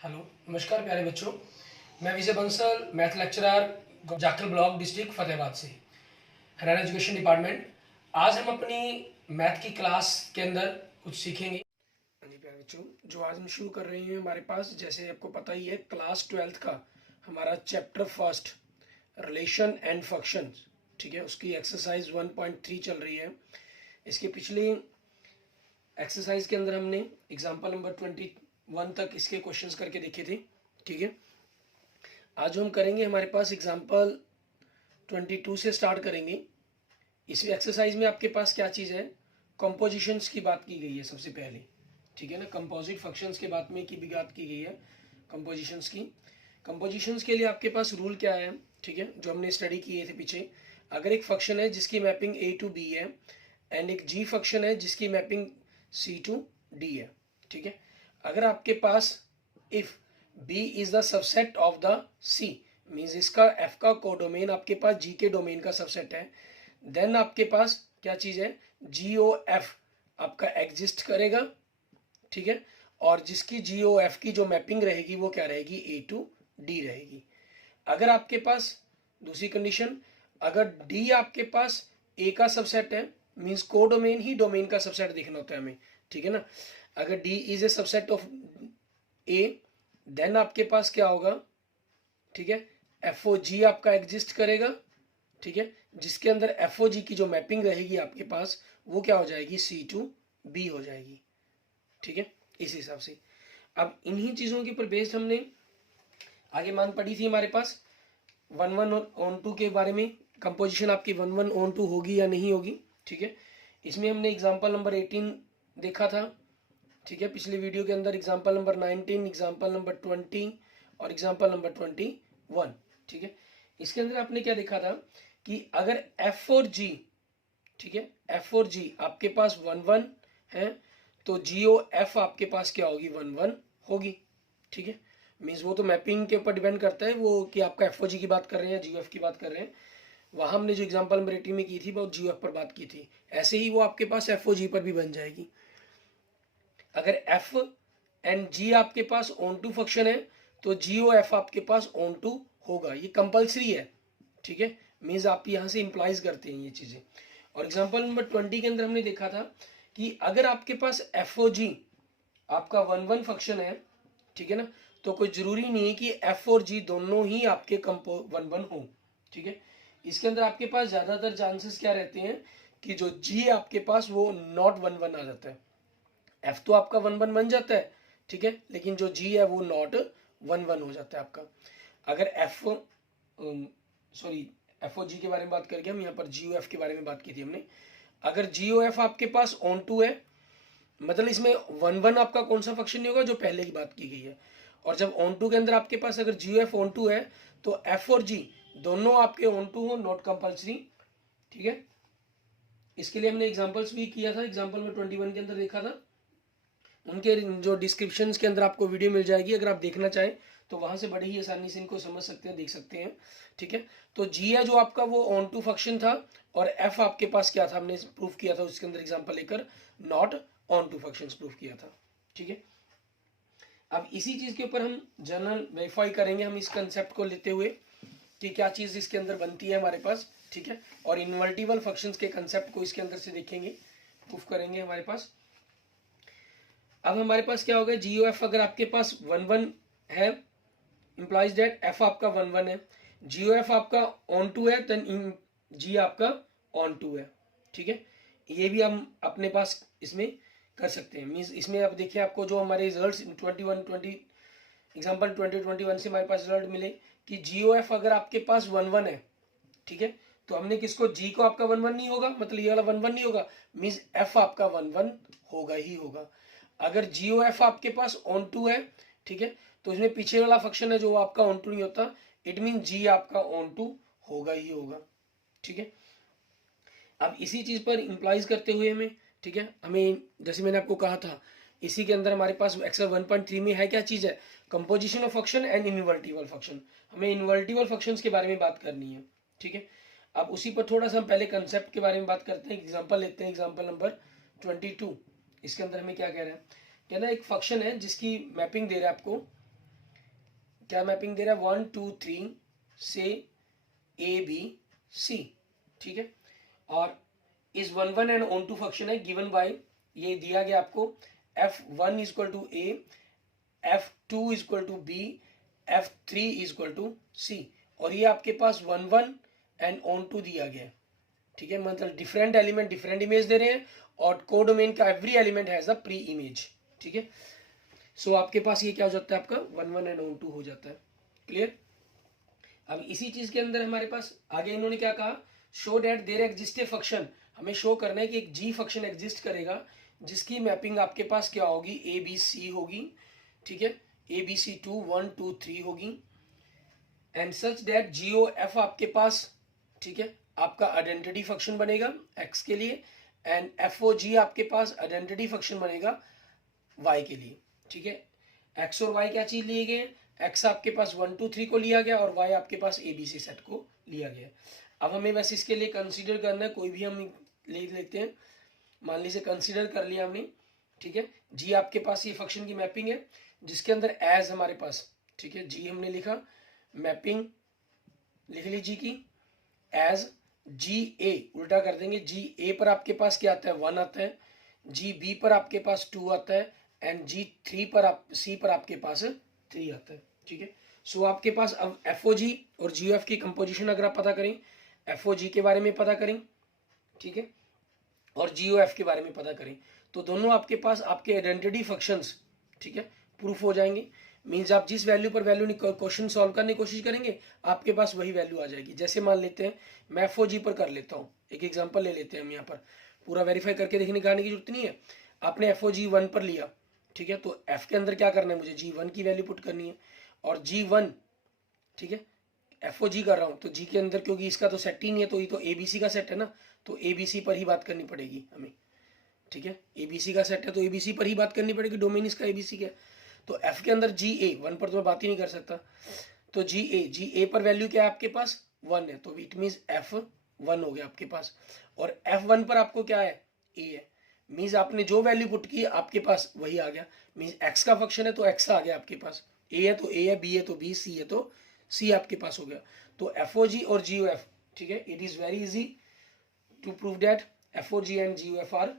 Hello, नमस्कार प्यारे बच्चों। मैं Vijay Bansal, math lecturer, Jakhal block, district Fatehabad से, हरियाणा एजुकेशन डिपार्टमेंट। आज हम अपनी मैथ की क्लास के अंदर कुछ सीखेंगे। जी प्यारे बच्चों, जो आज हम शुरू कर रहे हैं हमारे पास, जैसे आपको पता ही है, क्लास 12th का हमारा chapter first relation and function, ठीक है, उसकी एक्सरसाइज 1.3 चल रही है। इसके पिछले एक्सरसाइज के अंदर हमने एग्जाम्पल नंबर 21 तक इसके क्वेश्चंस करके देखे थे, ठीक है। आज जो हम करेंगे, हमारे पास एग्जाम्पल 22 से स्टार्ट करेंगे। इस एक्सरसाइज में आपके पास क्या चीज़ है, कंपोजिशंस की बात की गई है सबसे पहले, ठीक है ना। कंपोजिट फंक्शंस के बात में की भी बात की गई है कंपोजिशंस की। कंपोजिशंस के लिए आपके पास रूल क्या है, ठीक है, जो हमने स्टडी किए थे पीछे। अगर एक फंक्शन है जिसकी मैपिंग ए टू बी है एंड एक जी फंक्शन है जिसकी मैपिंग सी टू डी है, ठीक है। अगर आपके पास if B is the subset of the C, means इसका एफ का कोडोमेन आपके पास जी के डोमेन का सबसेट है, देन आपके पास क्या चीज है, जी ओ एफ आपका एग्जिस्ट करेगा, ठीक है। और जिसकी जी ओ एफ की जो मैपिंग रहेगी वो क्या रहेगी, ए टू डी रहेगी। अगर आपके पास दूसरी कंडीशन, अगर डी आपके पास ए का सबसेट है, मीन्स कोडोमेन ही डोमेन का सबसेट देखना होता है हमें, ठीक है ना। अगर D is a subset of A, then आपके पास क्या होगा, ठीक है, एफ ओ जी आपका एग्जिस्ट करेगा, ठीक है, जिसके अंदर एफ ओ जी की जो मैपिंग रहेगी आपके पास वो क्या हो जाएगी, सी टू बी हो जाएगी, ठीक है। इस हिसाब से अब इन्हीं चीजों के ऊपर बेस्ड हमने आगे मान पड़ी थी हमारे पास 1 1 ऑन 2 के बारे में। कंपोजिशन आपकी 1 1 ऑन 2 होगी या नहीं होगी, ठीक है। इसमें हमने एग्जाम्पल नंबर 18 देखा था, ठीक है, पिछले वीडियो के अंदर एग्जाम्पल नंबर 19, एग्जाम्पल नंबर 20 और एग्जाम्पल नंबर 21, ठीक है। इसके अंदर आपने क्या देखा था कि अगर एफ और जी, ठीक है, एफ और जी आपके पास 1 1 है तो जी ओ एफ आपके पास क्या होगी, 1 1 होगी, ठीक है। मीन्स वो तो मैपिंग के ऊपर डिपेंड करता है वो कि आपका एफ ओ जी की बात कर रहे हैं, जी ओ एफ की बात कर रहे हैं। वहां हमने जो एग्जाम्पल नंबर 18 में की थी वो जी ओ एफ पर बात की थी, ऐसे ही वो आपके पास एफ ओ जी पर भी बन जाएगी। अगर एफ एंड जी आपके पास ऑन टू फंक्शन है तो जी ओ एफ आपके पास ऑन टू होगा, ये कंपलसरी है, ठीक है। मीन्स आप यहां से इंप्लाइज करते हैं ये चीजें। और एग्जाम्पल नंबर 20 के अंदर हमने देखा था कि अगर आपके पास एफ ओ जी आपका 1 1 फंक्शन है, ठीक है ना, तो कोई जरूरी नहीं है कि एफ और जी दोनों ही आपके कंपो 1 1 हो, ठीक है। इसके अंदर आपके पास ज्यादातर चांसेस क्या रहते हैं कि जो जी आपके पास वो नॉट 1 1 आ जाता है। एफ तो आपका 1 1 बन जाता है, ठीक है, लेकिन जो जी है वो नॉट 1 1 हो जाता है आपका। अगर एफ सॉरी एफ ओ जी के बारे में बात करके हम यहाँ पर जी ओ एफ के बारे में बात की थी हमने। अगर जी ओ एफ आपके पास ऑन टू है, मतलब इसमें 1 1 आपका कौन सा फंक्शन नहीं होगा, जो पहले की बात की गई है। और जब ऑन टू के अंदर आपके पास अगर जी ओ एफ ऑन टू है तो एफ और जी दोनों आपके ऑन टू हो, नॉट कंपल्सरी, ठीक है। इसके लिए हमने एग्जांपल्स भी किया था, एग्जांपल में 21 के अंदर देखा था। उनके जो डिस्क्रिप्शन के अंदर आपको वीडियो मिल जाएगी, अगर आप देखना चाहें तो वहां से बड़ी ही आसानी से इनको समझ सकते हैं, देख सकते हैं, ठीक है। तो जी है जो आपका वो ऑन टू फंक्शन था और एफ आपके पास क्या था, हमने प्रूफ किया था उसके अंदर एग्जांपल लेकर not onto functions proof किया था, ठीक है। अब इसी चीज के ऊपर हम जनरल वेरीफाई करेंगे, हम इस कंसेप्ट को लेते हुए कि क्या चीज इसके अंदर बनती है हमारे पास, ठीक है। और इनवर्टिबल फंक्शंस के कंसेप्ट को इसके अंदर से देखेंगे, प्रूफ करेंगे हमारे पास। अब हमारे पास क्या होगा, जी ओ एफ अगर आपके पास 1 1 है, इंप्लाइज दैट एफ आपका 1 1 है, जी ओ एफ आपका ऑन टू है, देन जी आपका ऑन टू है, ठीक है। ये भी हम अपने पास इसमें कर सकते हैं। मीन्स इसमें अब देखिए आपको जो हमारे रिजल्ट्स 21 20 एग्जाम्पल 20 21 से हमारे पास रिजल्ट मिले कि जी ओ एफ अगर आपके पास 1 1 है, ठीक है, तो हमने किसको, जी को आपका 1 1 नहीं होगा, मतलब ये वाला 1 1 नहीं होगा, मीन्स एफ आपका 1 1 होगा ही होगा। अगर जी ओ एफ आपके पास ऑन टू है, ठीक है, तो इसमें पीछे वाला फंक्शन है जो आपका ऑन टू नहीं होता, इट मीन जी आपका ऑन टू होगा ही होगा, ठीक है। अब इसी चीज पर इंप्लाइज करते हुए हमें, ठीक है, हमें जैसे मैंने आपको कहा था इसी के अंदर हमारे पास एक्सरसाइज 1.3 में है क्या चीज है, composition of function and invertible function. हमें इनवर्टिबल फंक्शंस के बारे में बात करनी है, ठीक है। अब उसी पर थोड़ा सा हम पहले कंसेप्ट के बारे में बात करते हैं, एग्जांपल लेते हैं, एग्जांपल नंबर 22। इसके अंदर हमें क्या कह रहा है, कहना एक फंक्शन है जिसकी मैपिंग दे रहा है आपको क्या मैपिंग दे रहा है 1 2 3 से ए बी सी, ठीक है। और इस 1 1 एंड ऑन टू फंक्शन है गिवन बाय, ये दिया गया आपको f1 is equal to A, f2 is equal to B, f3 is equal to C, और ये आपके पास 1 1 एंड ऑन टू दिया गया है, ठीक है। मतलब डिफरेंट एलिमेंट डिफरेंट इमेज दे रहे हैं और कोडोमेन का every element has a pre image, ठीक है। सो आपके पास ये क्या हो जाता है, आपका 1 1 एंड ऑन टू हो जाता है। क्लियर। अब इसी चीज के अंदर हमारे पास आगे इन्होंने क्या कहा, show that there exist a function, हमें शो करना है कि एक जी फंक्शन एग्जिस्ट करेगा जिसकी मैपिंग आपके पास क्या होगी, ए बी सी होगी, ठीक है। ए बी सी 2 1 2 3 होगी, and such that Jio F आपके पास, ठीक है, आपका आइडेंटिटी फंक्शन बनेगा एक्स के लिए, एंड एफ ओ जी आपके पास आइडेंटिटी फंक्शन बनेगा वाई के लिए, ठीक है। एक्स और वाई क्या चीज लिए गए, एक्स आपके पास 1 2 3 को लिया गया और वाई आपके पास एबीसी सेट को लिया गया। अब हमें वैसे इसके लिए कंसीडर करना है, कोई भी हम ले लेते हैं, मान लीजिए कंसीडर कर लिया हमने, ठीक है। जी आपके पास ये फंक्शन की मैपिंग है जिसके अंदर एज हमारे पास, ठीक है, जी हमने लिखा, मैपिंग लिख ली जी की एज जी ए, उल्टा कर देंगे, जी ए पर आपके पास क्या आता है 1 आता है, जी बी पर आपके पास 2 आता है, एंड जी 3 पर आप सी पर आपके पास 3 आता है, ठीक है। सो आपके पास अब एफ ओ जी और जी एफ की कंपोजिशन अगर आप पता करें, एफ ओ जी के बारे में पता करें, ठीक है, और जी ओ एफ के बारे में पता करें, तो दोनों आपके पास आपके आइडेंटिटी फंक्शंस, ठीक है, प्रूफ हो जाएंगे। मीन्स आप जिस वैल्यू पर वैल्यू क्वेश्चन सॉल्व करने की कोशिश करेंगे आपके पास वही वैल्यू आ जाएगी। जैसे मान लेते हैं मैं एफ ओ जी पर कर लेता हूँ, एक एग्जाम्पल ले लेते हैं हम यहाँ पर, पूरा वेरीफाई करके देखने की जरूरत नहीं है। आपने एफ ओ जी 1 पर लिया, ठीक है, तो एफ के अंदर क्या करना है, मुझे जी 1 की वैल्यू पुट करनी है, और जी 1, ठीक है, एफ ओ जी कर रहा हूँ तो जी के अंदर क्योंकि इसका तो सेट ही नहीं है, तो ये तो एबीसी का सेट है ना, तो एबीसी पर ही बात करनी पड़ेगी हमें, ठीक है। एबीसी का सेट है तो एबीसी पर ही बात करनी पड़ेगी, डोमेन इसका एबीसी का। तो एफ के अंदर जी ए 1 पर तो मैं बात ही नहीं कर सकता, तो जी ए पर वैल्यू क्या है आपके पास 1 है, तो इट मीन्स एफ 1 हो गया आपके पास, और एफ 1 पर आपको क्या है, ए है, मीन्स आपने जो वैल्यू पुट की आपके पास वही आ गया। मीन्स एक्स का फंक्शन है तो एक्स आ गया आपके पास, ए है तो ए है, बी है तो बी, सी है तो सी आपके पास हो गया। तो एफ ओ जी और जी ओ एफ, ठीक है, it is very easy to prove that f o g and g O f are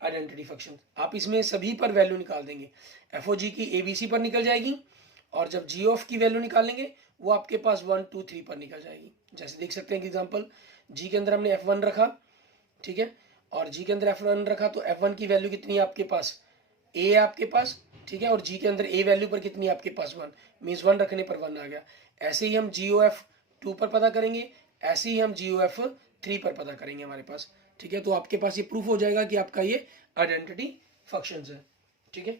identity function. आप इसमें सभी पर वैल्यू निकाल देंगे, एफ ओ जी की एबीसी पर निकल जाएगी, और जब जी ऑफ की वैल्यू निकालेंगे वो आपके पास 1 2 3 पर निकल जाएगी। जैसे देख सकते हैं कि एग्जांपल, जी के अंदर हमने f1 रखा, ठीक है, और जी के अंदर f1 रखा तो f1 की वैल्यू कितनी है आपके पास, a है आपके पास, ठीक है, और जी के अंदर a वैल्यू पर कितनी है आपके पास 1, मीन्स 1 रखने पर 1 आ गया। ऐसे ही हम जी ओ एफ 2 पर पता करेंगे, ऐसे ही हम जी ओ एफ 3 पर पता करेंगे हमारे पास, ठीक है। तो आपके पास ये प्रूफ हो जाएगा कि आपका ये आइडेंटिटी फंक्शंस है, ठीक है।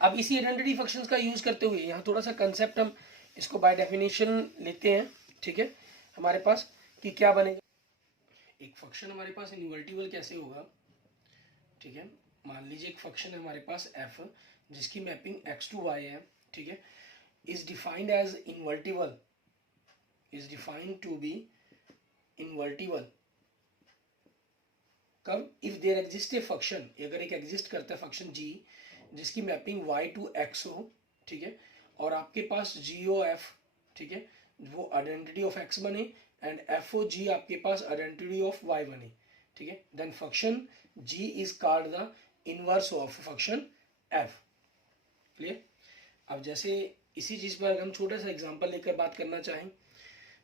अब इसी आइडेंटिटी फंक्शंस का यूज करते हुए यहाँ थोड़ा सा कंसेप्ट हम इसको बाय डेफिनेशन लेते हैं, ठीक है, हमारे पास कि क्या बनेगा। एक फंक्शन हमारे पास इनवर्टिबल कैसे होगा, ठीक है, मान लीजिए एक फंक्शन है हमारे पास f जिसकी मैपिंग x टू y है, ठीक है, is defined as invertible, is defined to be invertible कब, if there exist a function, अगर एक एग्जिस्ट करता है फंक्शन g जिसकी मैपिंग y टू x हो, ठीक है, और आपके पास जी ओ एफ, ठीक है, वो आइडेंटिटी ऑफ x बने, एंड एफ ओ जी आपके पास आइडेंटिटी ऑफ y बने, ठीक है, then function g is called the inverse of function f। Clear. अब जैसे इसी चीज पर हम छोटा सा एग्जांपल लेकर बात करना चाहें,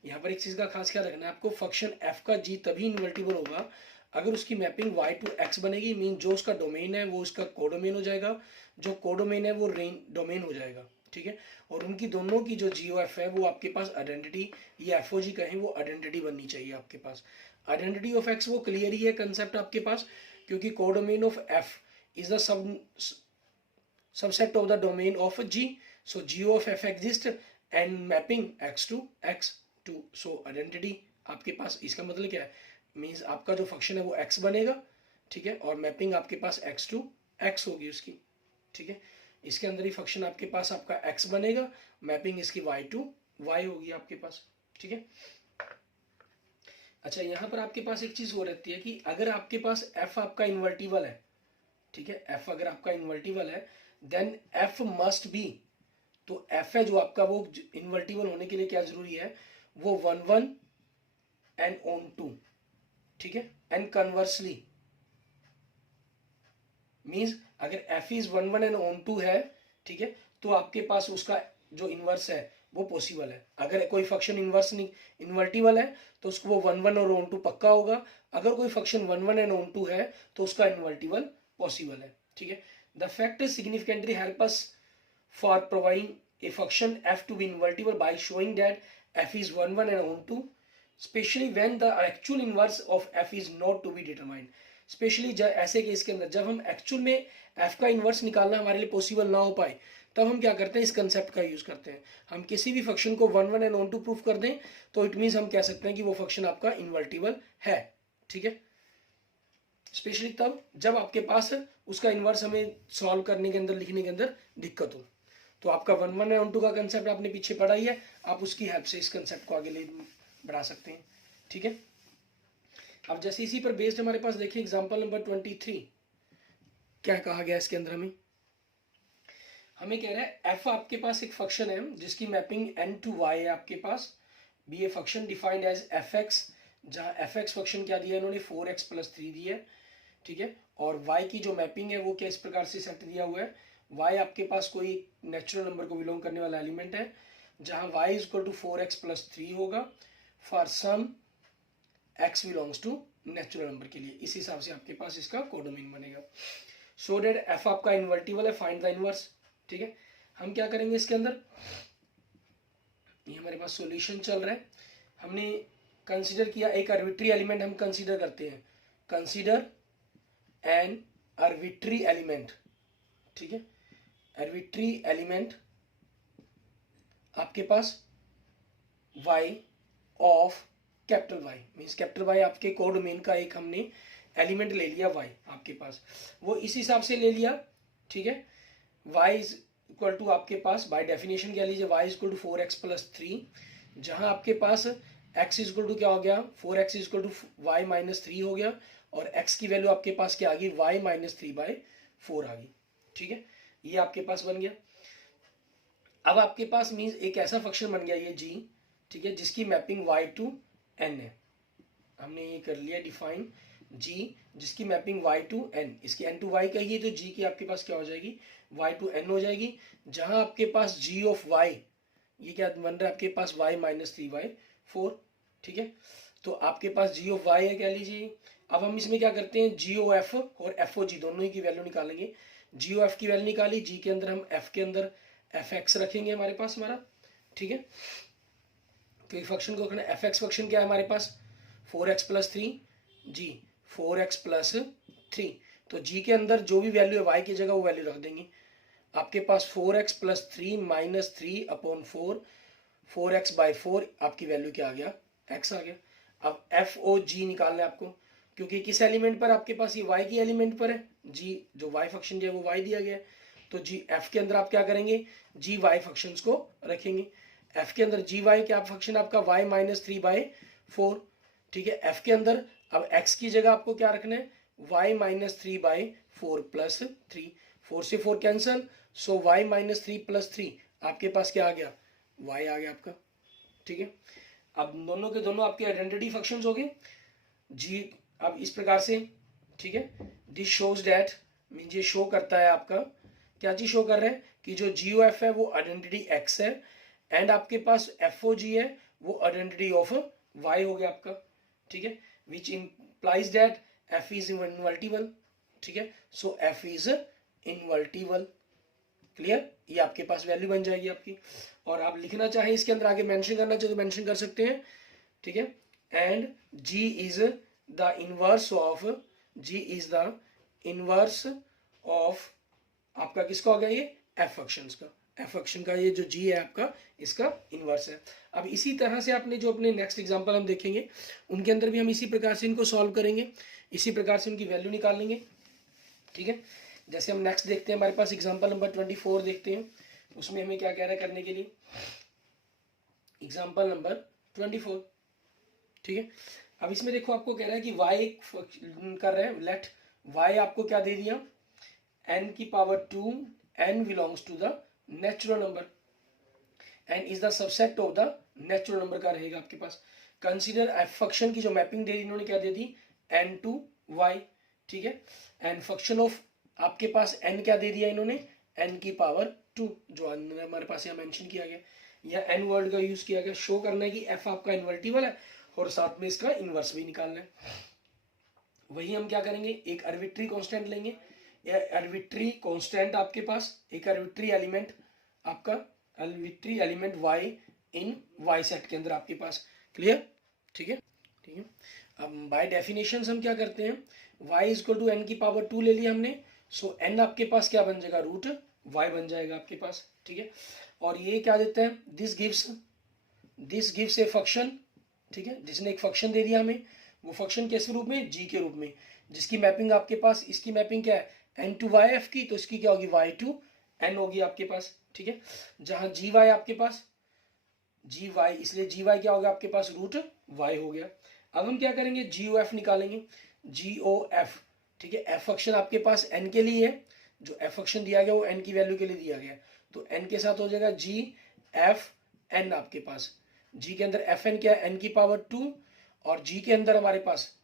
यहाँ पर एक चीज का खास ख्याल रखना है आपको, फंक्शन f का g तभी इन्वर्टिबल होगा अगर उसकी मैपिंग y टू x बनेगी, मीन जो उसका डोमेन है वो उसका कोडोमेन हो जाएगा, जो कोडोमेन है वो रेंज डोमेन हो जाएगा, ठीक है, और उनकी दोनों की जो जी ओ एफ है वो आपके पास आइडेंटिटी, ये एफ ओ जी कहें वो आइडेंटिटी बननी चाहिए आपके पास। आइडेंटिटी ऑफ x वो क्लियर ही है कंसेप्ट आपके पास, क्योंकि codomain of f is the subset of the domain of g, so g of f exist and mapping x to x2, so identity आपके पास, इसका मतलब क्या है, मीन्स आपका जो फंक्शन है वो x बनेगा, ठीक है, और मैपिंग आपके पास x टू x होगी उसकी, ठीक है, इसके अंदर ही फंक्शन आपके पास आपका x बनेगा, मैपिंग इसकी y टू y होगी आपके पास, ठीक है। अच्छा, यहाँ पर आपके पास एक चीज हो रहती है कि अगर आपके पास f आपका इन्वर्टिबल है, ठीक है, f अगर आपका इन्वर्टिबल है, देन f मस्ट बी तो एफ है जो आपका, वो इन्वर्टिबल होने के लिए क्या जरूरी है, वो 1 1 एंड ऑन 2, ठीक है। एंड कन्वर्सली मीन्स अगर एफ इज 1 1 एंड ऑन 2 है, ठीक है, तो आपके पास उसका जो इन्वर्स है वो पॉसिबल है। अगर कोई फंक्शन इन्वर्स नहीं इन्वर्टिबल है तो उसको वो 1 1 और ऑन 2 पक्का होगा। अगर कोई फंक्शन 1 1 एंड ऑन 2 है तो उसका इन्वर्टिबल पॉसिबल है, ठीक है। The fact significantly help us for providing a function f to be invertible by showing that f is 1 1 and on 2, especially when the actual inverse of f is not to be determined। Specially ऐसे case के अंदर जब हम actual में f का inverse निकालना हमारे लिए पॉसिबल ना हो पाए, तब हम क्या करते हैं, इस कंसेप्ट का यूज करते हैं। हम किसी भी फंक्शन को 1 1 एंड ऑन 2 प्रूफ कर दें तो इट मीन्स हम कह सकते हैं कि वो फंक्शन आपका इन्वर्टिबल है, ठीक है। स्पेशली तब जब आपके पास उसका इन्वर्स हमें सॉल्व करने के अंदर, लिखने के अंदर दिक्कत हो। तो आपका 1 1 एंड ऑन 2 का कंसेप्ट आपने पीछे पढ़ा ही है, आप उसकी हेल्प से इस कंसेप्ट को आगे ले बढ़ा सकते हैं, ठीक है। अब जैसे इसी पर बेस्ड हमारे पास देखिए एग्जांपल नंबर 23, क्या कहा गया इसके अंदर हमें कह रहा है एफ आपके पास एक फंक्शन है जिसकी मैपिंग n टू y है आपके पास, B a function defined as F X, जहाँ एफ एक्स फंक्शन क्या दिया इन्होंने 4x+3 दिया है, ठीक है। और y की जो मैपिंग है वो क्या इस प्रकार से सेट दिया हुआ है, y आपके पास कोई नेचुरल नंबर को बिलोंग करने वाला एलिमेंट है जहां y is equal to 4x+3 होगा for some x belongs to natural number के लिए। इस हिसाब से आपके पास इसका कोडोमेन बनेगा। सो डेट f आपका इन्वर्टिबल है, फाइंड द इनवर्स, ठीक है। हम क्या करेंगे इसके अंदर, ये हमारे पास सॉल्यूशन चल रहा है, हमने कंसीडर किया एक आर्बिट्री एलिमेंट हम कंसीडर करते हैं, कंसीडर एन आर्बिट्री एलिमेंट, ठीक है। आर्बिट्री एलिमेंट आपके पास y of capital Y, means capital Y आपके कोडोमेन का एक हमने एलिमेंट ले लिया y आपके पास, वो इस हिसाब से ले लिया, ठीक है। y इज इक्वल टू आपके पास बाय डेफिनेशन क्या लीजिए, y is equal to 4x+3, जहां आपके पास x इज इक्वल टू क्या हो गया, 4x is equal to y-3 हो गया, और x की वैल्यू आपके पास क्या आ गई, y-3/4 आ गई, ठीक है। ये आपके पास बन गया। अब आपके पास मीन्स एक ऐसा फंक्शन बन गया ये g, ठीक है, जिसकी मैपिंग y टू n है, हमने ये कर लिया डिफाइन g जिसकी मैपिंग y टू n, इसकी n टू y कही है तो g की आपके पास क्या हो जाएगी, y टू n हो जाएगी, जहां आपके पास g ऑफ y ये क्या बन रहा है आपके पास y-3/4, ठीक है। तो आपके पास g ऑफ y है, क्या लीजिए। अब हम इसमें क्या करते हैं, g ओ f और f ओ g दोनों ही की वैल्यू निकालेंगे। g ओ f की वैल्यू निकाली, g के अंदर हम f के अंदर एफ एक्स रखेंगे हमारे पास हमारा, ठीक है। क्योंकि फंक्शन को रखना, एफ एक्स फंक्शन क्या है हमारे पास 4x+3 जी 4x+3, तो g के अंदर जो भी वैल्यू है y की जगह वो वैल्यू रख देंगे। आपके पास 4x+3 - 3/4, 4x/4 आपकी वैल्यू क्या आ गया, x आ गया। अब एफ ओ जी निकालना है आपको, क्योंकि किस एलिमेंट पर आपके पास, ये y की एलिमेंट पर है, g जो y फंक्शन दिया वो y दिया गया है, तो जी एफ के अंदर आप क्या करेंगे, जी वाई फंक्शंस को रखेंगे। एफ के अंदर जी वाई क्या फंक्शन आपका y-3/4, ठीक है। एफ के अंदर अब x की जगह आपको क्या रखना है, y-3/4 + 3, 4 से 4 कैंसल, सो y-3 + 3 आपके पास क्या आ गया, y आ गया आपका, ठीक है। अब दोनों के दोनों आपके आइडेंटिटी फंक्शंस हो गए जी। अब इस प्रकार से, ठीक है, दिस शोज डैट मीन ये शो करता है आपका, क्या चीज शो कर रहे हैं कि जो जी ओ एफ है वो आइडेंटिटी x है, एंड आपके पास एफ ओ जी है वो आइडेंटिटी ऑफ y हो गया आपका, ठीक है, which implies that f is invertible, ठीक है। सो f इज इनवर्टिबल, क्लियर, ये आपके पास वैल्यू बन जाएगी आपकी। और आप लिखना चाहें इसके अंदर आगे मेंशन करना चाहे तो मेंशन कर सकते हैं, ठीक है। And g is the inverse of, g is the inverse of आपका किसका हो गया, ये एफ फंक्शंस का, एफ फंक्शन का ये जो g है आपका इसका इनवर्स है। अब इसी तरह से आपने जो अपने नेक्स्ट एग्जांपल हम देखेंगे उनके अंदर भी हम इसी प्रकार से इनको सॉल्व करेंगे, इसी प्रकार से उनकी वैल्यू निकाल लेंगे, ठीक है। जैसे हम नेक्स्ट देखते हैं हमारे पास एग्जांपल नंबर 24 देखते हैं, उसमें हमें क्या कह रहा है करने के लिए, एग्जांपल नंबर 24, ठीक है। अब इसमें देखो आपको कह रहा है कि y कर रहे हैं, लेट y आपको क्या दे दिया, n की power 2, n belongs to the natural number, and is the subset of the natural number का रहेगा आपके पास। कंसीडर एफ फंक्शन की जो मैपिंग दे दी इन्होंने क्या दे दी, एन टू वाई, ठीक है। एंड फंक्शन ऑफ आपके पास एन क्या दे दिया इन्होंने, एन की पावर 2, जो हमारे पास यहाँ मेंशन किया गया, या एन वर्ड का यूज किया गया। शो करना है कि एफ आपका इन्वर्टिबल है और साथ में इसका इनवर्स भी निकालना है। वही हम क्या करेंगे, एक आर्बिट्री कांस्टेंट लेंगे। आर्बिट्री कांस्टेंट आपके पास एक आर्बिट्री एलिमेंट, आपका आर्बिट्री एलिमेंट y इन y सेट के अंदर आपके पास। क्लियर, ठीक है, ठीक है। अब बाय डेफिनेशन हम क्या करते हैं, y is equal to n की पावर 2 ले लिया हमने, सो n आपके पास क्या बन जाएगा, रूट y बन जाएगा आपके पास, ठीक है। और ये क्या देता है, दिस गिव्स ए फंक्शन, ठीक है, जिसने एक फंक्शन दे दिया हमें, वो फंक्शन किस रूप में, g के रूप में, जिसकी मैपिंग आपके पास, इसकी मैपिंग क्या है, n टू वाई एफ की, तो इसकी क्या होगी, y टू n होगी आपके पास, ठीक है। जहां जी वाई आपके पास जी वाई, इसलिए जी वाई क्या होगा आपके पास, रूट y हो गया। अब हम क्या करेंगे, जी ओ एफ निकालेंगे, जी ओ एफ, ठीक है। एफ फंक्शन आपके पास n के लिए है, जो एफ फंक्शन दिया गया वो n की वैल्यू के लिए दिया गया, तो n के साथ हो जाएगा जी एफ n आपके पास। g के अंदर एफ एन क्या है, n की पावर 2, और g के अंदर हमारे पास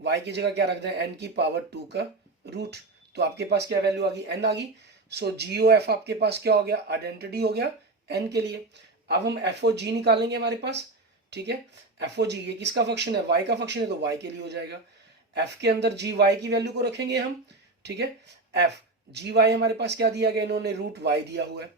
y की जगह क्या रख दें, n की पावर 2 का रूट, तो आपके पास क्या वैल्यू आ गई, n आ गई। सो जी ओ एफ आपके पास क्या हो गया, आइडेंटिटी हो गया n के लिए। अब हम एफ ओ जी निकालेंगे हमारे पास, ठीक है। एफ ओ जी ये किसका फंक्शन है, y का फंक्शन है, तो y के लिए हो जाएगा। f के अंदर जी वाई की वैल्यू को रखेंगे हम, ठीक है। f जी वाई हमारे पास क्या दिया गया, इन्होंने रूट y दिया हुआ है,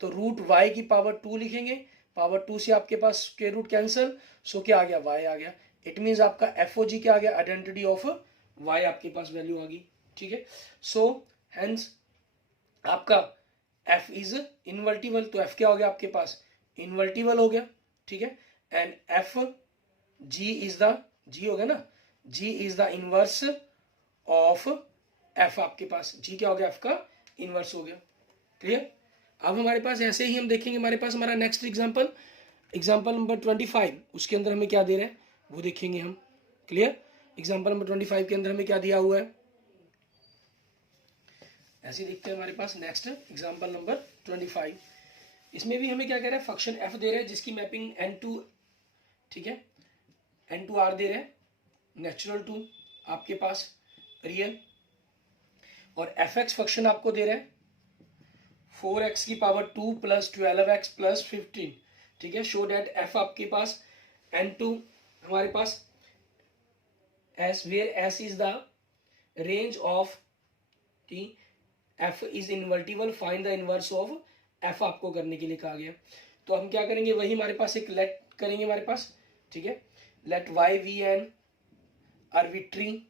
तो रूट y की पावर 2 लिखेंगे, पावर 2 से आपके पास स्क्वायर रूट कैंसिल, सो क्या आ गया, y आ गया। इट मीन्स आपका एफ ओ जी क्या आ गया, आइडेंटिटी ऑफ y आपके पास वैल्यू आ गई, ठीक है। सो हेंस आपका f इज इनवर्टिबल, तो f क्या हो गया आपके पास, इनवर्टिबल हो गया, ठीक है। And f g is the, g हो गया ना, g is the inverse of f आपके पास, g क्या हो गया, f का इनवर्स हो गया। क्लियर। अब हमारे पास ऐसे ही हम देखेंगे, हमारे पास हमारा नेक्स्ट एग्जांपल नंबर 25, उसके अंदर हमें क्या दे रहे हैं वो देखेंगे हम। क्लियर। एग्जांपल नंबर 25 के अंदर हमें क्या दिया हुआ है, ऐसे देखते हैं हमारे पास नेक्स्ट एग्जांपल नंबर 25। इसमें भी हमें क्या कह रहा है, फंक्शन f दे रहे हैं जिसकी मैपिंग n टू, ठीक है, n टू r दे रहे हैं, नेचुरल टू आपके पास रियल, और fx फंक्शन आपको दे रहे हैं 4x की पावर 2 प्लस 12x प्लस 15, ठीक है। शो डेट f आपके पास n2 हमारे पास s where s is the range of t, f is invertible, find the inverse of f आपको करने के लिए कहा गया। तो हम क्या करेंगे, वही हमारे पास एक लेट करेंगे हमारे पास, ठीक है। Let y be an arbitrary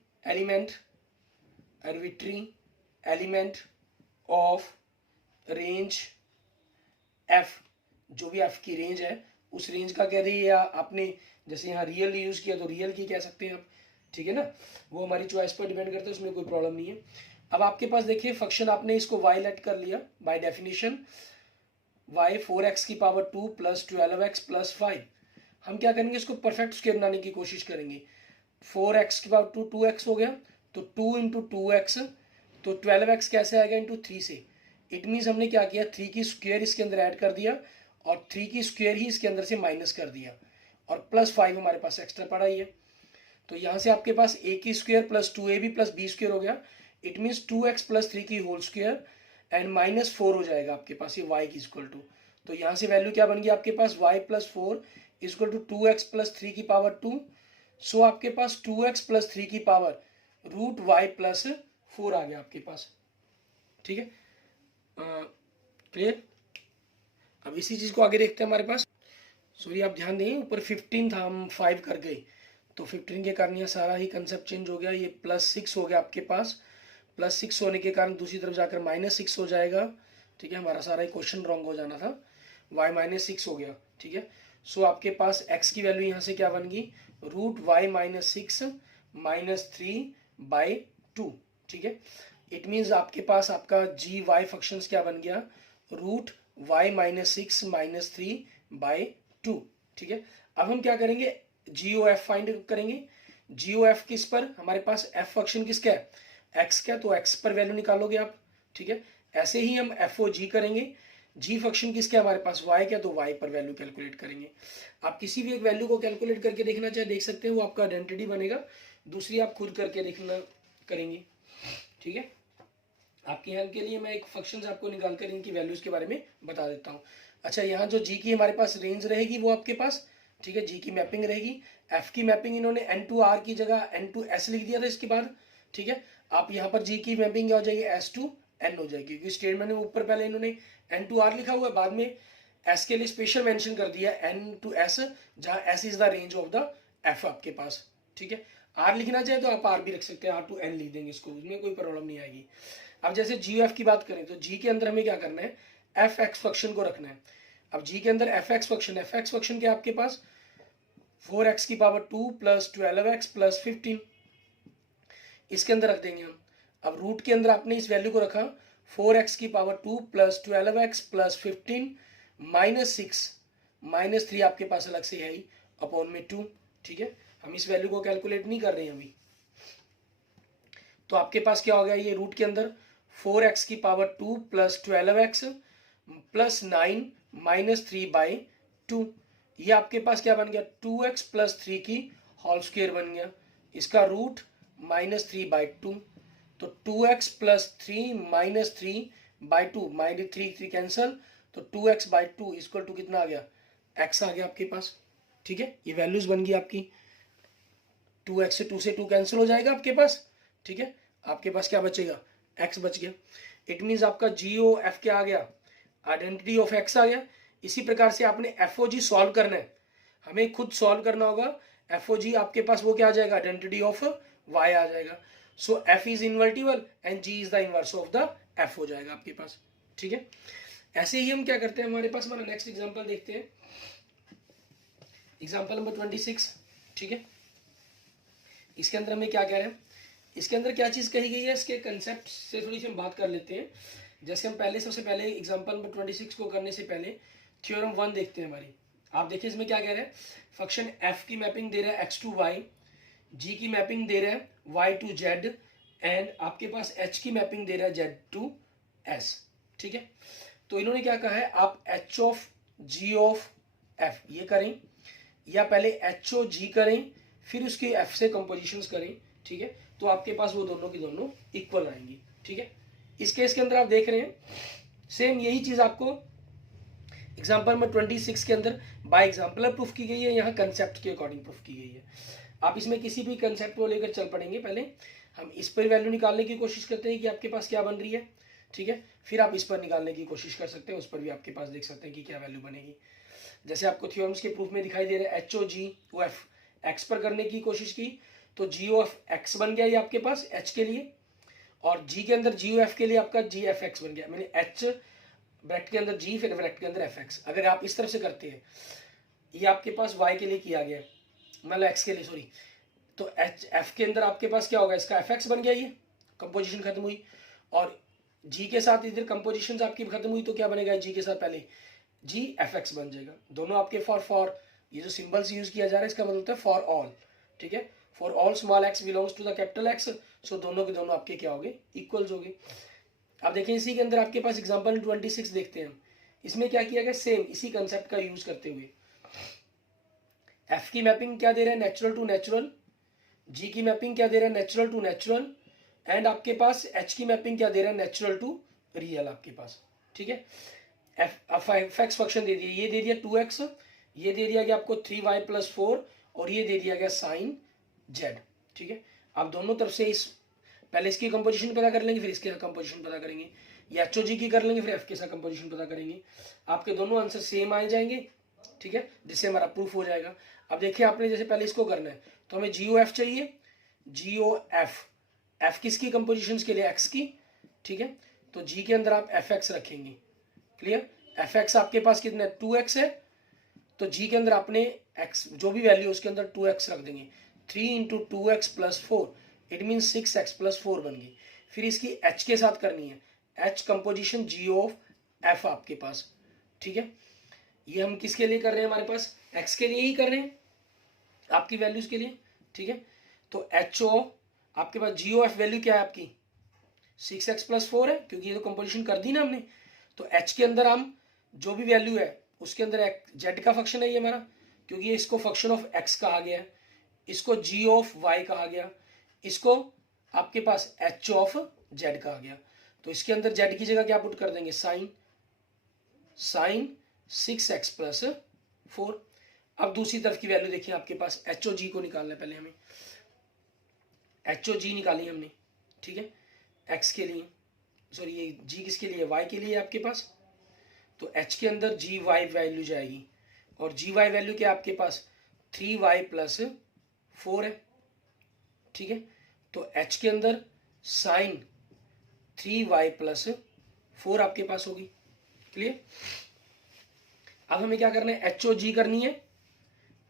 element of range f, जो भी f की रेंज है उस रेंज का कह रही है, आपने जैसे यहाँ रियल यूज किया तो रियल की कह सकते हैं आप, ठीक है ना, वो हमारी चॉइस पर डिपेंड करता है, उसमें कोई प्रॉब्लम नहीं है। अब आपके पास देखिए फंक्शन आपने इसको y लेट कर लिया, बाय डेफिनेशन y 4x की पावर 2 प्लस 12x प्लस 5, हम क्या करेंगे, इसको परफेक्ट स्क्वायर बनाने की कोशिश करेंगे। 4x की पावर 2 2x हो गया, तो 2 इंटू 2x, तो 12x कैसे आएगा, इंटू 3 से। इट मीन्स हमने क्या किया, 3 की स्क्वायर इसके अंदर ऐड कर दिया और 3 की स्क्वायर ही इसके अंदर से माइनस कर दिया, और प्लस 5 हमारे पास एक्स्ट्रा पड़ा ही है, तो यहाँ से आपके पास a की square plus 2ab plus b square हो गया। इट मीन्स 2x प्लस 3 की होल स्क्वायर एंड माइनस 4 हो जाएगा आपके पास, ये y की इक्वल टू, तो यहाँ से वैल्यू क्या बन गई आपके पास, y plus 4 equal to 2x plus 3 की पावर 2, सो आपके पास 2x प्लस 3 की पावर रूट y प्लस 4 आ गया आपके पास, ठीक है। क्लियर। अब इसी चीज को आगे देखते हैं हमारे पास, सॉरी आप ध्यान दें, ऊपर 15 था, हम 5 कर गए, तो 15 के कारण यह सारा ही कंसेप्ट चेंज हो गया, ये +6 हो गया आपके पास, +6 होने के कारण दूसरी तरफ जाकर -6 हो जाएगा, ठीक है। हमारा सारा ही क्वेश्चन रॉन्ग हो जाना था, y -6 हो गया, ठीक है। सो आपके पास x की वैल्यू यहाँ से क्या बन गई, रूट y -6 -3/2, ठीक है। इट मीन्स आपके पास आपका जी वाई फंक्शन क्या बन गया, रूट y -6 -3/2, ठीक है। अब हम क्या करेंगे, GOF फाइंड करेंगे। GOF किस पर, हमारे पास f फंक्शन किसका है, x का, तो x पर वैल्यू निकालोगे आप, ठीक है। ऐसे ही हम FOG करेंगे, जी फंक्शन किसके हमारे पास y क्या, तो y पर वैल्यू कैलकुलेट करेंगे। आप किसी भी एक वैल्यू को कैलकुलेट करके देखना चाहे देख सकते हैं, वो आपका आइडेंटिटी बनेगा। दूसरी आप खुद करके देखना करेंगे, ठीक है। आपकी हेल्प के लिए मैं एक फंक्शन आपको निकाल कर इनकी वैल्यूज के बारे में बता देता हूँ। अच्छा, यहाँ जो जी की हमारे पास रेंज रहेगी वो आपके पास, ठीक है, जी की मैपिंग रहेगी। एफ की मैपिंग इन्होंने एन टू आर की जगह एन टू एस लिख दिया था इसके बाद, ठीक है। आप यहाँ पर जी की मैपिंग क्या हो जाएगी, एस टू एन हो जाएगी, क्योंकि स्टेटमेंट में ऊपर पहले इन्होंने एन टू आर लिखा हुआ है, बाद में एस के लिए स्पेशल मेंशन कर दिया एन टू एस, जहाँ S is the range of the F आपके पास, ठीक है। आर लिखना चाहे तो आप आर भी रख सकते हैं, आर टू एन लिख देंगे इसको, उसमें कोई प्रॉब्लम नहीं आएगी। अब जैसे जी एफ की बात करें तो जी के अंदर हमें क्या करना है, एफ एक्स फंक्शन को रखना है। अब जी के अंदर एफ एक्स फंक्शन क्या आपके पास 4x की पावर 2 प्लस 12x प्लस 15, इसके अंदर रख देंगे हम। अब रूट के अंदर आपने इस वैल्यू को रखा 4x की power 2 plus 12x plus 15 minus 6 minus 3 आपके पास अलग से है ही अपॉन में 2, ठीक है। हम इस वैल्यू को कैलकुलेट नहीं कर रहे हैं अभी। तो आपके पास क्या हो गया, ये रूट के अंदर 4x की power 2 plus 12x plus 9 minus 3 by 2, ये आपके पास क्या बन गया 2x प्लस 3 की होल स्क्वायर बन गया, इसका रूट माइनस 3 बाई 2। तो 2x plus 3 minus 3 by 2, minus 3 cancel, तो 2x बाई 2 इक्वल टू कितना आ गया, x आ गया आपके पास, ठीक है। ये वैल्यूज बन गई आपकी, 2x से 2 कैंसिल हो जाएगा आपके पास, ठीक है। आपके पास क्या बचेगा, x बच गया। इट मीन्स आपका जी ओ एफ क्या आ गया, आइडेंटिटी ऑफ x आ गया। इसी प्रकार से आपने एफ ओ जी सॉल्व करना है, हमें खुद सॉल्व करना होगा। एफ ओ जी आपके पास वो क्या आ जाएगा, आइडेंटिटी ऑफ y आ जाएगा। सो f is invertible and g is the inverse of the f हो जाएगा आपके पास, ठीक है। ऐसे ही हम क्या करते हैं, हमारे पास हमारा नेक्स्ट एग्जांपल देखते हैं, एग्जांपल नंबर 26, ठीक है। इसके अंदर हमें क्या कह रहे हैं, इसके अंदर क्या चीज़ कही गई है, इसके कंसेप्ट से थोड़ी सी हम बात कर लेते हैं। जैसे हम पहले सबसे पहले एग्जांपल नंबर 26 को करने से पहले थ्योरम 1 देखते हैं हमारी। आप देखिए इसमें क्या कह रहे हैं, फंक्शन f की मैपिंग दे रहा है x टू y, g की मैपिंग दे रहा है y टू z, एंड आपके पास h की मैपिंग दे रहा है z टू s, ठीक है। तो इन्होंने क्या कहा है, आप h of g of f ये करें, या पहले h ओ g करें फिर उसके f से कंपोजिशंस करें, ठीक है। तो आपके पास वो दोनों की दोनों इक्वल आएंगी, ठीक है। इस केस के अंदर आप देख रहे हैं सेम यही चीज आपको एग्जांपल नंबर 26 के अंदर बाय एग्जांपल प्रूफ की गई है, यहाँ कंसेप्ट के अकॉर्डिंग प्रूफ की गई है। आप इसमें किसी भी कंसेप्ट को लेकर चल पड़ेंगे, पहले हम इस पर वैल्यू निकालने की कोशिश करते हैं कि आपके पास क्या बन रही है, ठीक है। फिर आप इस पर निकालने की कोशिश कर सकते हैं, उस पर भी आपके पास देख सकते हैं कि क्या वैल्यू बनेगी। जैसे आपको थ्योरम्स के प्रूफ में दिखाई दे रहा है एच ओ जी ओ एफ एक्स पर करने की कोशिश की, तो जी ओ एफ एक्स बन गया ये आपके पास एच के लिए, और जी के अंदर जी ओ एफ के लिए आपका जी एफ एक्स बन गया, मैंने एच ब्रैकेट के अंदर जी फिर ब्रैकेट के अंदर एफ एक्स। अगर आप इस तरफ से करते हैं, ये आपके पास वाई के लिए किया गया, मतलब एक्स के लिए सॉरी, तो एच एफ के अंदर आपके पास क्या होगा, इसका एफ एक्स बन गया, ये कंपोजिशन खत्म हुई, और जी के साथ इधर कंपोजिशन आपकी खत्म हुई, तो क्या बनेगा, जी के साथ पहले जी एफ एक्स बन जाएगा। दोनों आपके फॉर ये जो सिंबल्स यूज किया जा रहा है इसका मतलब होता है फॉर ऑल, ठीक है। For all small X belongs to the capital X, so दोनों के दोनों आपके क्या होंगे, इक्वल्स होंगे। अब देखें इसी के अंदर आपके पास एग्जांपल 26 देखते हैं हम, इसमें क्या किया गया, सेम इसी कंसेप्ट का यूज करते हुए एफ की मैपिंग क्या दे रहा है, नेचुरल टू नेचुरल, जी की मैपिंग क्या दे रहा है, नेचुरल टू नेचुरल, एंड आपके पास एच की मैपिंग क्या दे रहा है, नेचुरल टू रियल आपके पास, ठीक है। एफ एक्स फंक्शन दे दिया, ये दे दिया 2x, ये दे दिया गया आपको 3y प्लस 4, और ये दे दिया गया साइन z, ठीक है। आप दोनों तरफ से इस पहले इसकी कंपोजिशन पता कर लेंगे, फिर इसके कंपोजिशन पता करेंगे, या एच ओ जी की कर लेंगे, फिर एफ के साथ कंपोजिशन पता करेंगे, आपके दोनों आंसर सेम आ जाएंगे, ठीक है, जिससे हमारा प्रूफ हो जाएगा। अब देखिए आपने जैसे पहले इसको करना है, तो हमें जी ओ एफ चाहिए, जी ओ एफ, एफ किसकी कंपोजिशन के लिए, एक्स की, ठीक है। तो जी के अंदर आप एफ एक्स रखेंगे, क्लियर। एफ एक्स आपके पास कितना है, 2x है, तो जी के अंदर आपने x जो भी वैल्यू उसके अंदर 2x रख देंगे, 3 into 2x plus 4, it mean 6x plus 4 बन गई। फिर इसकी h के साथ करनी है, h composition g of f आपके पास, ठीक है। ये हम किसके लिए कर रहे हैं, हमारे पास x के लिए ही कर रहे हैं, आपकी वैल्यूज के लिए, ठीक है। तो एच ओ आपके पास जी ओ एफ वैल्यू क्या है आपकी 6x प्लस 4 है, क्योंकि ये तो कंपोजिशन कर दी ना हमने। तो h के अंदर हम जो भी वैल्यू है उसके अंदर जेड का फंक्शन है ये हमारा, क्योंकि इसको फंक्शन ऑफ एक्स कहा गया है, इसको जी ऑफ वाई कहा गया, इसको आपके पास एच ऑफ जेड कहा गया। तो इसके अंदर जेड की जगह क्या पुट कर देंगे, साइन 6x प्लस 4। अब दूसरी तरफ की वैल्यू देखिए आपके पास, एच ओ जी को निकालना है पहले हमें, एच ओ जी निकाली हमने, ठीक है, एक्स के लिए, सॉरी ये जी किसके लिए, वाई के लिए आपके पास। तो एच के अंदर जी वाई वैल्यू जाएगी, और जी वाई वैल्यू क्या आपके पास 3y प्लस 4 है, ठीक है। तो एच के अंदर साइन 3y प्लस 4 आपके पास होगी, क्लियर। अब हमें क्या करना है, एच ओ जी करनी है,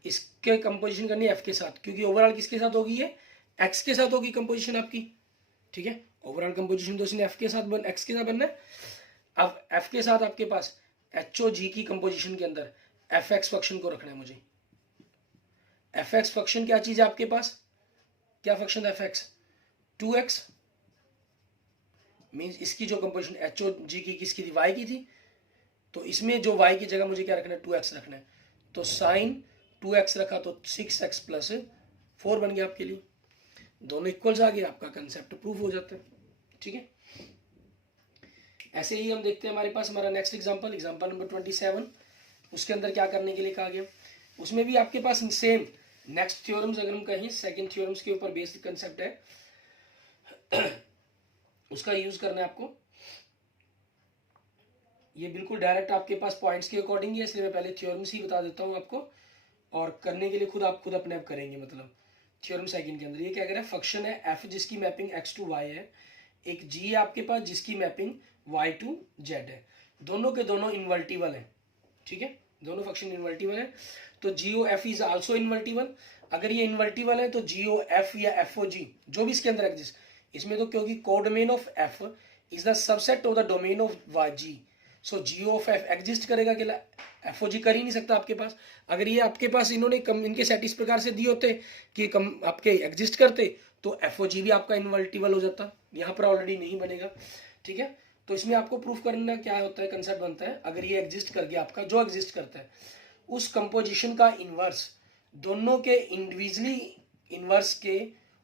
इसके कंपोजिशन करनी है एफ के साथ, क्योंकि ओवरऑल किसके साथ होगी ये, एक्स के साथ होगी कंपोजिशन आपकी, ठीक है। ओवरऑल कंपोजिशन तो इसने एफ के साथ एक्स के साथ बनना है। अब एफ के साथ आपके पास एच ओ जी की कंपोजिशन के अंदर एफ एक्स फंक्शन को रखना है मुझे। एफ एक्स फंक्शन क्या चीज है आपके पास, क्या फंक्शन है एफ एक्स, 2x, मीन्स इसकी जो कंपोजिशन एच ओ जी की किसकी थी, वाई की थी, तो इसमें जो y की जगह मुझे क्या रखना है, 2x रखना है। तो साइन 2x रखा तो 6x प्लस 4 बन गया आपके लिए, दोनों इक्वल्स आ गए, आपका कंसेप्ट प्रूफ हो जाता है, ठीक है। ऐसे ही हम देखते हैं हमारे पास हमारा नेक्स्ट एग्जांपल, एग्जांपल नंबर 27। उसके अंदर क्या करने के लिए कहा गया, उसमें भी आपके पास सेम नेक्स्ट थ्योरम्स, अगर हम कहें सेकंड थ्योरम्स के ऊपर बेस्ड कंसेप्ट है उसका यूज करना है आपको। ये बिल्कुल डायरेक्ट आपके पास पॉइंट्स के अकॉर्डिंग ही है, इसलिए मैं पहले थ्योरम्स ही बता देता हूँ आपको, और करने के लिए आप खुद अपने आप करेंगे। मतलब थ्योरम सेकंड के अंदर ये क्या कह रहा है, फंक्शन है एफ जिसकी मैपिंग एक्स टू वाई है, एक जी है आपके पास जिसकी मैपिंग वाई टू जेड है, दोनों के दोनों इन्वर्टिबल है, ठीक है, दोनों फंक्शन इन्वर्टिबल है। तो G O F is also invertible. अगर ये इन्वर्टिबल है तो जी ओ एफ या एफ ओ जी जो भी इसके अंदर एग्जिस्ट, इसमें तो क्योंकि codomain of f is the subset of the domain of y g, so g of f exist करेगा, कि एफ ओ जी कर ही नहीं सकता आपके पास। अगर ये आपके पास इन्होंने इनके सेट इस प्रकार से दिए होते कि आपके एग्जिस्ट करते, तो एफ ओ जी भी आपका इन्वर्टिबल हो जाता, यहाँ पर ऑलरेडी नहीं बनेगा, ठीक है। तो इसमें आपको प्रूफ करना क्या होता है, कंसेप्ट बनता है, अगर ये एग्जिस्ट कर गया आपका, जो एग्जिस्ट करता है उस कंपोजिशन का इनवर्स दोनों के इंडिविजुअली इनवर्स के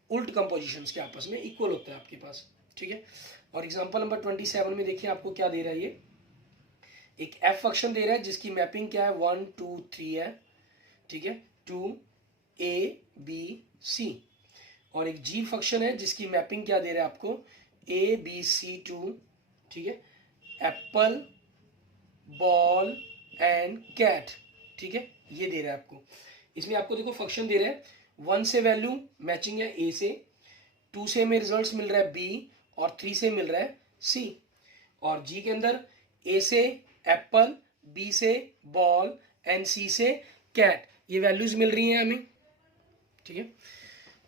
उल्ट कंपोजिशंस के आपस में इक्वल होता है आपके पास, ठीक है। और एग्जांपल नंबर 27 में देखिए आपको क्या दे रहा है, ये एक एफ फंक्शन दे रहा है जिसकी मैपिंग क्या है 1 2 3 है, ठीक है, 2 a b c, और एक जी फंक्शन है जिसकी मैपिंग क्या दे रहा है आपको a b c 2, ठीक है, एप्पल बॉल एंड कैट, ठीक है, ये दे रहा है आपको। इसमें आपको देखो फंक्शन दे रहा है 1 से वैल्यू मैचिंग है a से, 2 से हमें रिजल्ट्स मिल रहा है b, और 3 से मिल रहा है c, और g के अंदर a से एप्पल, b से बॉल एंड c से कैट, ये वैल्यूज मिल रही हैं हमें, ठीक है।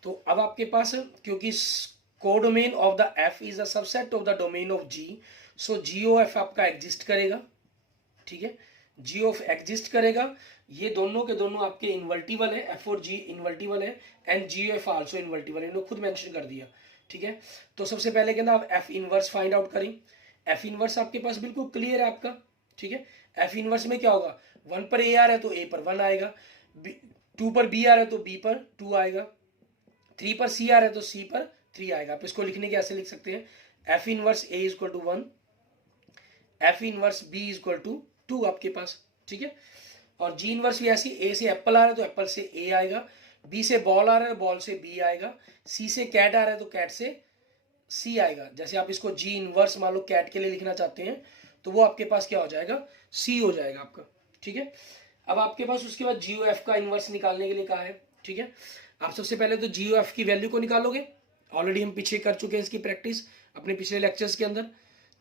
तो अब आपके पास क्योंकि codomain of the f is the subset of the domain of g, so g O f आपका एग्जिस्ट करेगा, ठीक है, जी ऑफ एग्जिस्ट करेगा, ये दोनों के दोनों आपके इन्वर्टिबल है, एफ और जी इन्वर्टिबल है, and g f also invertible है, इन्होंने खुद मेंशन कर दिया, ठीक है। तो सबसे पहले कहना आप एफ इनवर्स फाइंड आउट करें। एफ इनवर्स आपके पास बिल्कुल क्लियर है आपका, ठीक है। एफ इनवर्स में क्या होगा, 1 पर ए आ रहा है तो ए पर 1 आएगा, 2 पर बी आ रहा है तो बी पर 2 आएगा, 3 पर सी आ रहा है तो सी पर 3 आएगा। आप इसको लिखने के ऐसे लिख सकते हैं, f inverse a is equal to 1, f inverse b is equal to 2 आपके पास, ठीक है। और जी इनवर्स भी ऐसी, ए से एप्पल आ रहा है तो एप्पल से ए आएगा, बी से बॉल आ रहा है तो बॉल से बी आएगा, सी से कैट आ रहा है तो कैट से सी आएगा। जैसे आप इसको जी इनवर्स मान लो कैट के लिए लिखना चाहते हैं तो वो आपके पास क्या हो जाएगा, सी हो जाएगा आपका, ठीक है। अब आपके पास उसके बाद जी ओ एफ का इनवर्स निकालने के लिए कहा है, ठीक है। आप सबसे पहले तो जी ओ एफ की वैल्यू को निकालोगे, ऑलरेडी हम पीछे कर चुके हैं इसकी प्रैक्टिस अपने पिछले लेक्चर्स के अंदर,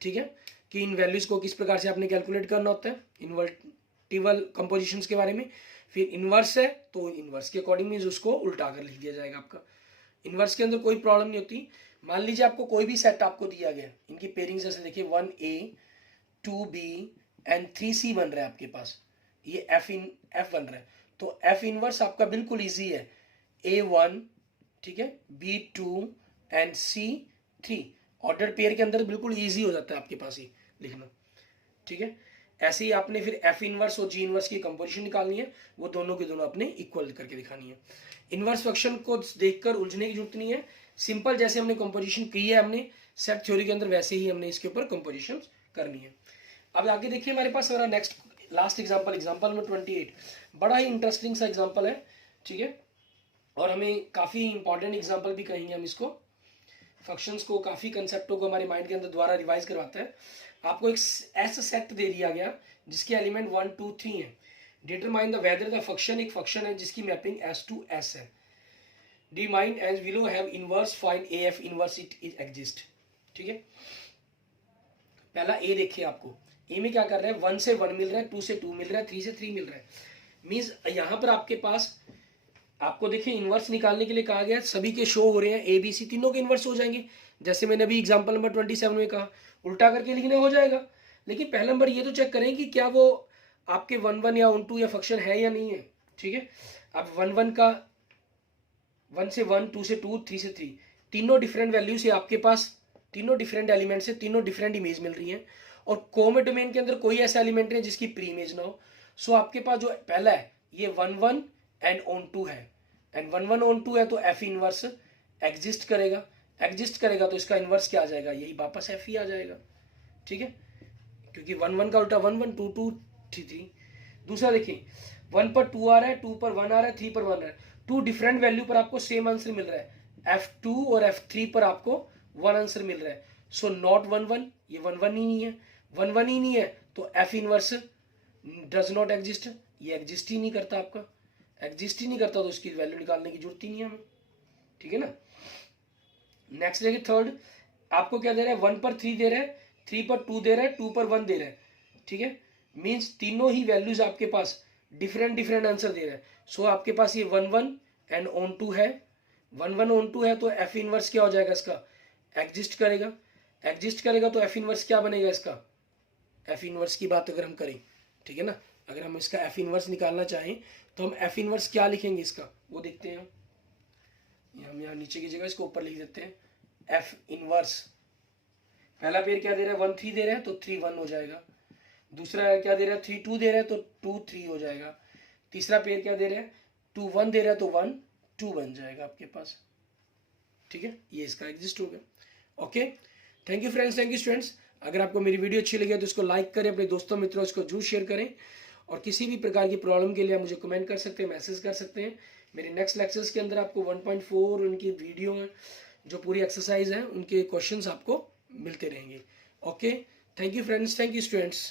ठीक है, कि इन वैल्यूज को किस प्रकार से आपने कैलकुलेट करना होता है इन्वर्टिबल कंपोजिशंस के बारे में। फिर इनवर्स है तो इनवर्स के अकॉर्डिंग मीन्स उसको उल्टा कर लिख दिया जाएगा आपका। इनवर्स के अंदर कोई प्रॉब्लम नहीं होती। मान लीजिए आपको कोई भी सेट आपको दिया गया, इनकी पेयरिंग जैसे देखिए 1a 2b एंड 3c बन रहा है आपके पास, ये f बन रहा है, तो f इनवर्स आपका बिल्कुल इजी है, a1, ठीक है, b2 and c3, order pair के अंदर बिल्कुल इजी हो जाता है आपके पास ही लिखना, ठीक है। ऐसे ही आपने फिर एफ इनवर्स और जी इनवर्स की कंपोजिशन निकालनी है, वो दोनों के दोनों अपने इक्वल करके दिखानी है। इनवर्स फंक्शन को देखकर उलझने की जरूरत नहीं है, सिंपल जैसे हमने कंपोजिशन की है हमने सेट थ्योरी के अंदर, वैसे ही हमने इसके ऊपर कंपोजिशन करनी है। अब आगे देखिए हमारे पास हमारा नेक्स्ट लास्ट एग्जांपल नंबर 28, बड़ा ही इंटरेस्टिंग सा एग्जांपल है, ठीक है, और हमें काफ़ी इंपॉर्टेंट एग्जांपल भी कहेंगे हम इसको। फंक्शंस को, काफ़ी कंसेप्टों को हमारे माइंड के अंदर द्वारा रिवाइज करवाता है। आपको एक ऐसा सेट दे दिया गया जिसके एलिमेंट 1 2 3 है। Determine the whether the function, एक फंक्शन है जिसकी मैपिंग S to S है। Determine as below have inverse, find AF inverse it is exist. ठीक है, पहला ए देखिए, आपको ए में क्या कर रहा है, 1 से 1 मिल रहा है, 2 से 2 मिल रहा है, 3 से 3 मिल रहा है। मीन्स यहाँ पर आपके पास, आपको देखिए इन्वर्स निकालने के लिए कहा गया, सभी के शो हो रहे हैं ए बी सी, तीनों के इन्वर्स हो जाएंगे। जैसे मैंने अभी एग्जांपल नंबर 27 में कहा, उल्टा करके लिखने हो जाएगा। लेकिन पहला नंबर ये तो चेक करें कि क्या वो आपके 1 1 या 1 2 या फंक्शन है या नहीं है। ठीक है, अब 1 1 का 1 से 1, 2 से 2, 3 से 3, तीनों डिफरेंट वैल्यू से आपके पास, तीनों डिफरेंट एलिमेंट से तीनों डिफरेंट इमेज मिल रही है, और कॉमन डोमेन के अंदर कोई ऐसा एलिमेंट नहीं जिसकी प्री इमेज ना हो। सो आपके पास जो पहला है ये 1 1 एंड ऑन 2 है, एंड 1 1 ऑन 2 है, तो एफ इनवर्स एग्जिस्ट करेगा। एग्जिस्ट करेगा तो इसका इनवर्स क्या आ जाएगा, यही वापस एफ ही आ जाएगा। ठीक है, क्योंकि 1 1 का उल्टा 1 1, 2 2, 3 3। दूसरा देखिए, 1 पर 2 आ रहा है, 2 पर 1 आ रहा है, 3 पर 1 आ रहा है, 2 डिफरेंट वैल्यू पर आपको सेम आंसर मिल रहा है। F2 और F3 पर आपको 1 आंसर मिल रहा है। सो नॉट 1 1, ये 1 1 ही नहीं है, 1 1 ही नहीं है, तो F inverse does not exist, ये एग्जिस्ट ही नहीं करता, आपका एग्जिस्ट ही नहीं करता, तो उसकी वैल्यू निकालने की जरूरत ही नहीं है हमें। ठीक है ना। नेक्स्ट देखिए थर्ड, आपको क्या दे रहा है, 1 पर 3 दे रहा है, 3 पर 2 दे रहा है, 2 पर 1 दे रहा है। ठीक है, मीन्स तीनों ही वैल्यूज आपके पास डिफरेंट डिफरेंट आंसर दे रहा है। सो आपके पास ये 1 1 एंड ऑन 2 है, 1 1 ऑन 2 है, तो एफ इनवर्स क्या हो जाएगा इसका, एग्जिस्ट करेगा। एग्जिस्ट करेगा तो एफ इनवर्स क्या बनेगा इसका, एफ इनवर्स की बात अगर हम करें, ठीक है ना, अगर हम इसका एफ इनवर्स निकालना चाहें तो हम एफ इनवर्स क्या लिखेंगे इसका, वो देखते हैं हम यहाँ नीचे की जगह इसको ऊपर लिख देते हैं। एफ इनवर्स, पहला पेयर क्या दे रहा है, 1 3 दे रहा है, तो 3 1 हो जाएगा। दूसरा क्या दे रहा है, 3 2 दे रहा है, तो 2 3 हो जाएगा। तीसरा पेयर क्या दे रहा है, 2 1 दे रहा है, तो 1 2 बन जाएगा आपके पास। ठीक है, ये इसका एग्जिस्ट हो गया। Okay, thank you friends, thank you students. अगर आपको मेरी वीडियो अच्छी लगी तो इसको लाइक करें, अपने दोस्तों मित्रों इसको जरूर शेयर करें, और किसी भी प्रकार की प्रॉब्लम के लिए आप मुझे कमेंट कर सकते हैं, मैसेज कर सकते हैं। मेरे नेक्स्ट लेक्चर्स के अंदर आपको 1.4 उनकी वीडियो जो पूरी एक्सरसाइज है उनके क्वेश्चंस आपको मिलते रहेंगे। Okay, thank you friends, thank you students.